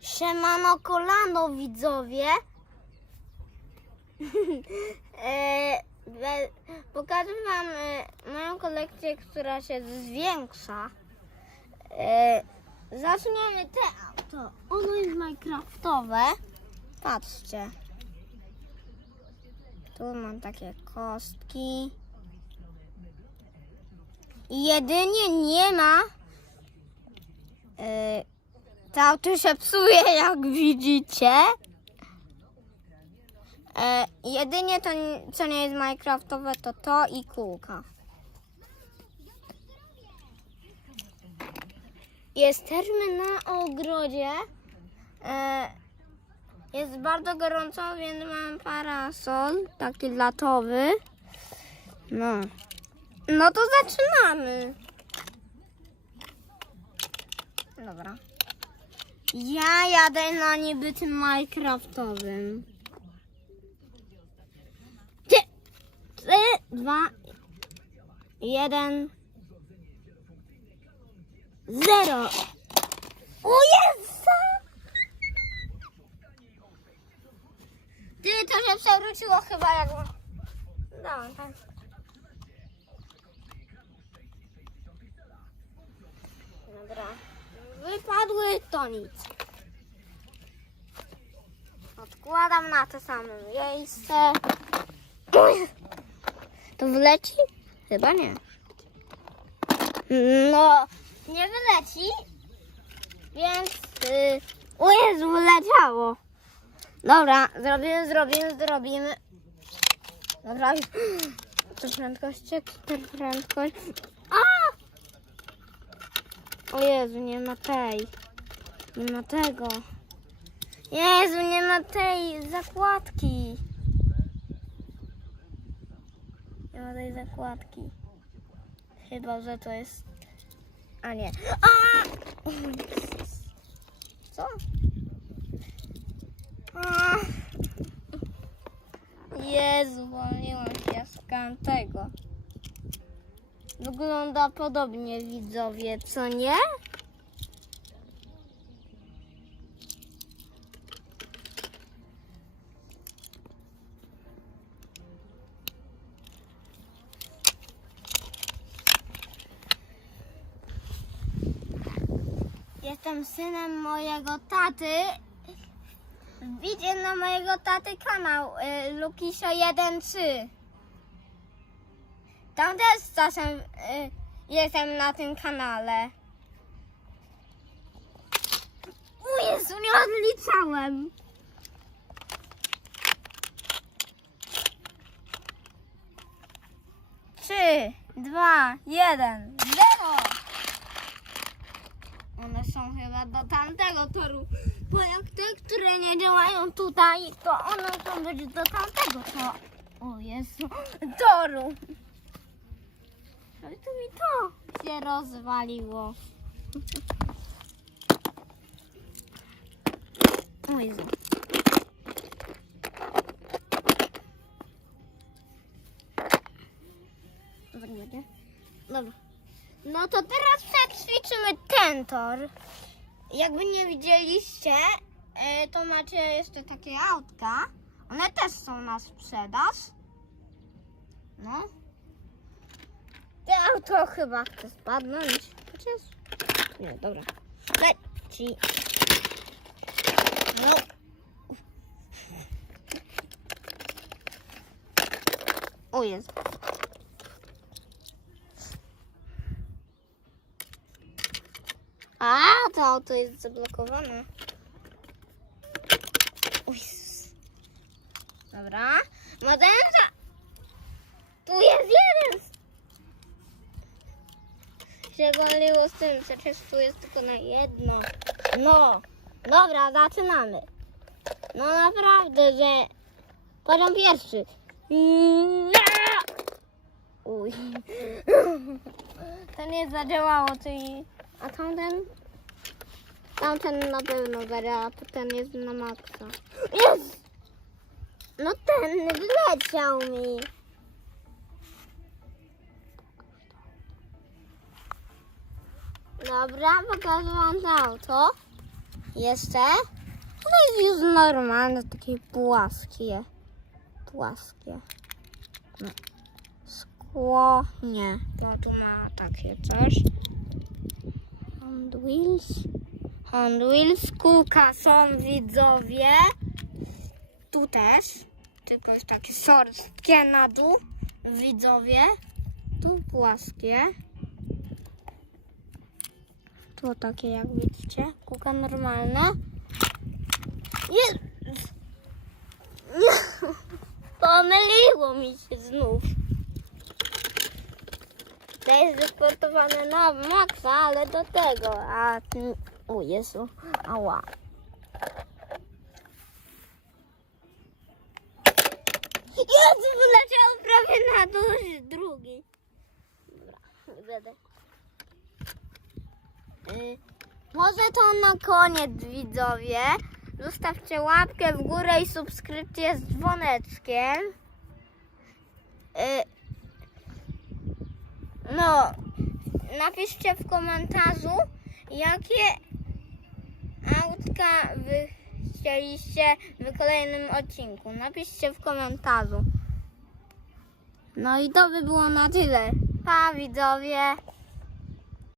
Siemano kolano widzowie. e, pokażę wam e, moją kolekcję, która się zwiększa. E, zaczniemy te auto. Ono jest minecraftowe. Patrzcie. Tu mam takie kostki. Jedynie nie ma e, to auto się psuje, jak widzicie. E, jedynie to, co nie jest Minecraftowe, to to i kółka. Jesteśmy na ogrodzie. E, jest bardzo gorąco, więc mam parasol, taki latowy. No. No to zaczynamy. Dobra. Ja jadę na niby tym Minecraftowym. Ty, trzy, dwa, jeden, zero. O Jezu! Ty, to się przewróciło chyba jak... No, tak. Dobra. Wypadły to nic. Odkładam na to samo miejsce. To wleci? Chyba nie. No, nie wyleci. Więc. Y, o wyleciało. Dobra, zrobimy, zrobimy, zrobimy. Dobra, to prędkość, super prędkość. A! O Jezu, nie ma tej. Nie ma tego. Jezu, nie ma tej zakładki. Nie ma tej zakładki. Chyba, że to jest... A nie. A! Co? A! Jezu, wolniłam się z tego. Wygląda podobnie widzowie, co nie? Jestem synem mojego taty. Widzicie na mojego taty kanał y, Lukisio 1.3. Tam też czasem y, jestem na tym kanale. O Jezu, nie odliczałem. Trzy, dwa, jeden, zero. One są chyba do tamtego toru. Bo jak te, które nie działają tutaj, to one są być do tamtego to. O Jezu, toru. Ale to mi to się rozwaliło. O Jezu. Dobra. No to teraz przećwiczymy ten tor. Jakby nie widzieliście, e, to macie jeszcze takie autka. One też są na sprzedaż. No. Te auto chyba chce spadnąć. Chociaż... Nie, dobra. Leci. No. O Jezu. A, to auto jest zablokowane. Jezus. Dobra. Modernza. Tu jest jeden. Się goliło z tym, przecież tu jest tylko na jedno. No. Dobra, zaczynamy. No naprawdę, że... Poziom pierwszy. Uj. To nie zadziałało, czyli... A tamten? Tamten na pewno zadziała, to ten jest na maksa. Jest! No ten wleciał mi. Dobra, pokażę wam to auto. Jeszcze. To jest już normalne, takie płaskie. Płaskie. No. Szkło. Nie. To tu ma takie coś. Hand wheels. Hand wheels. Kółka są widzowie. Tu też. Tylko jest takie sorstkie na dół. Widzowie. Tu płaskie. Tu takie jak widzicie. Kółka normalne. Je... Nie. Pomyliło mi się znów. To jest wysportowane na maksa, ale do tego. A ten... O Jezu. Ała. Jezu, wyleciał prawie na dół drugi. Dobra, będę. Może to na koniec widzowie. Zostawcie łapkę w górę i subskrypcję z dzwoneczkiem. Y, No, napiszcie w komentarzu, jakie autka wy chcieliście w kolejnym odcinku. Napiszcie w komentarzu. No i to by było na tyle. Pa widzowie.